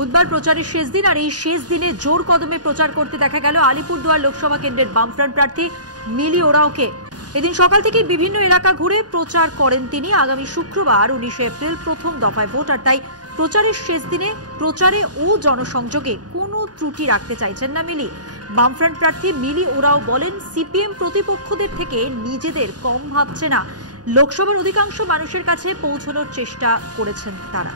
বুধবার প্রচারের শেষ দিন, আর এই শেষ দিনে জোর কদমে প্রচার করতে দেখা গেল আলিপুরদুয়ার লোকসভা কেন্দ্রের বামফ্রন্ট প্রার্থী মিলি ওরাওকে। এদিন সকাল থেকে বিভিন্ন এলাকা ঘুরে প্রচার করেন তিনি। আগামী শুক্রবার 19 এপ্রিল প্রথম দফায় ভোট, আর তাই প্রচারের শেষ দিনে প্রচারে ও জনসংযোগে কোনো ত্রুটি রাখতে চাইছেন না মিলি। বামফ্রন্ট প্রার্থী মিলি ওরাও বলেন, সিপিএম প্রতিপক্ষদের থেকে নিজেদের কম ভাবছে না। লোকসভার অধিকাংশ মানুষের কাছে পৌঁছানোর চেষ্টা করেছেন তারা।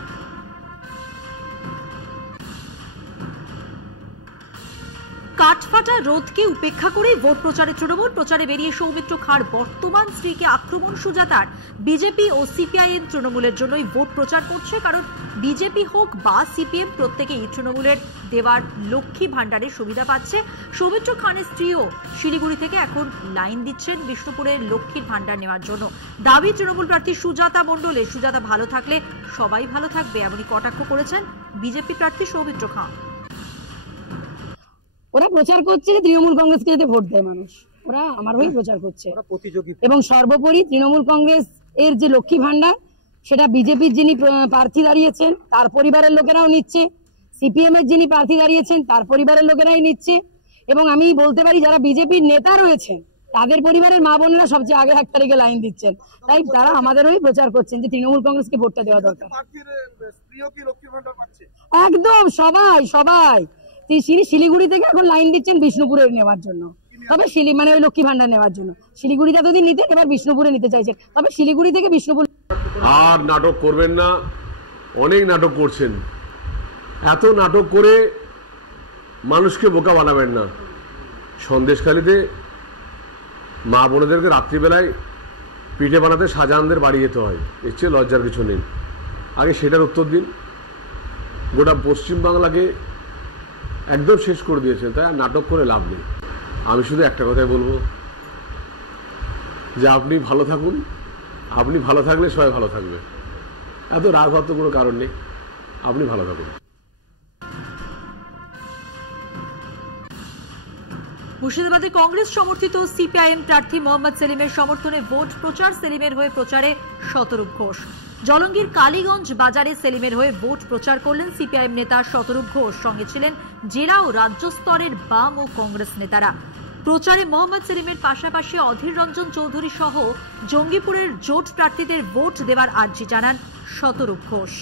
কাঠফাটা রোদকে উপেক্ষা করে ভোট প্রচারে তৃণমূল। প্রচারে বেরিয়ে সৌমিত্র খাঁর বর্তমান স্ত্রীকে আক্রমণ সুজাতার। বিজেপি ও সিপিআইএম তৃণমূলের জন্যই ভোট প্রচার করছে, কারণ বিজেপি হোক বা সিপিএম প্রত্যেকেই তৃণমূলের দেওয়ার লক্ষ্মী ভাণ্ডারের সুবিধা পাচ্ছে। সৌমিত্র খানের স্ত্রীও শিলিগুড়ি থেকে এখন লাইন দিচ্ছেন বিষ্ণুপুরের লক্ষ্মীর ভাণ্ডার নেওয়ার জন্য। দাবি তৃণমূল প্রার্থী সুজাতা মণ্ডলের, সুজাতা ভালো থাকলে সবাই ভালো থাকবে, এমনই কটাক্ষ করেছেন বিজেপি প্রার্থী সৌমিত্র খাঁ। ওরা প্রচার করছে যে তৃণমূল কংগ্রেসকে যাতে ভোট দেয় মানুষ, ওরা আমার হয়ে প্রচার করছে। এবং সর্বোপরি তৃণমূল কংগ্রেস এর যে লক্ষ্মী ভান্ডার, সেটা বিজেপির যিনি প্রার্থী দাঁড়িয়েছেন তার পরিবারের লোকেরাও নিচ্ছে, সিপিএম এর যিনি প্রার্থী দাঁড়িয়েছেন তার পরিবারের লোকেরাই নিচ্ছে। এবং আমি বলতে পারি যারা বিজেপির নেতা রয়েছেন তাদের পরিবারের মা বোনেরা সবচেয়ে আগে 1 তারিখে লাইন দিচ্ছেন। তাই তারা আমাদের হয়ে প্রচার করছেন যে তৃণমূল কংগ্রেসকে ভোটটা দেওয়া দরকার। একদম সবাই সবাই শিলিগুড়ি থেকে এখন লাইন দিচ্ছেন বিষ্ণুপুরে নেওয়ার জন্য, তবে মানে ওই লক্ষ্মী ভান্ডার নেওয়ার জন্য। শিলিগুড়িতে যদি নিতেন, এবার বিষ্ণুপুরে নিতে চাইছেন, তবে শিলিগুড়ি থেকে বিষ্ণুপুর। আর নাটক করবেন না, অনেক নাটক করছেন। এত নাটক করে মানুষকে বোকা বানাবেন না। সন্দেশখালীতে মা বোনেদেরকে রাত্রিবেলায় পিঠে বানাতে শাহজাহানদের বাড়ি যেতে হয়, এর চেয়ে লজ্জার কিছু নেই। আগে সেটার উত্তর দিন। গোটা পশ্চিমবাংলাকে একদম শেষ করে দিয়েছেন, তাই আর নাটক করে লাভ নেই। আমি শুধু একটা কথাই বলবো যে আপনি ভালো থাকুন, আপনি ভালো থাকলে সবাই ভালো থাকবে। এত রাগ হওয়ার তো কোনো কারণ নেই, আপনি ভালো থাকুন। মুর্শিদাবাদে কংগ্রেস সমর্থিত সিপিআইএম প্রার্থী মোহাম্মদ সেলিমের সমর্থনে ভোট প্রচার। সেলিমের হয়ে প্রচারে শতরূপ ঘোষ। জলঙ্গির কালীগঞ্জ বাজারে সেলিমের হয়ে ভোট প্রচার করলেন সিপিআইএম নেতা শতরূপ ঘোষ। সঙ্গে ছিলেন জেলা ও রাজ্য স্তরের বাম ও কংগ্রেস নেতারা। প্রচারে মোহাম্মদ সেলিমের পাশাপাশি অধীর রঞ্জন চৌধুরী সহ জঙ্গিপুরের জোট প্রার্থীদের ভোট দেওয়ার আর্জি জানান শতরূপ ঘোষ।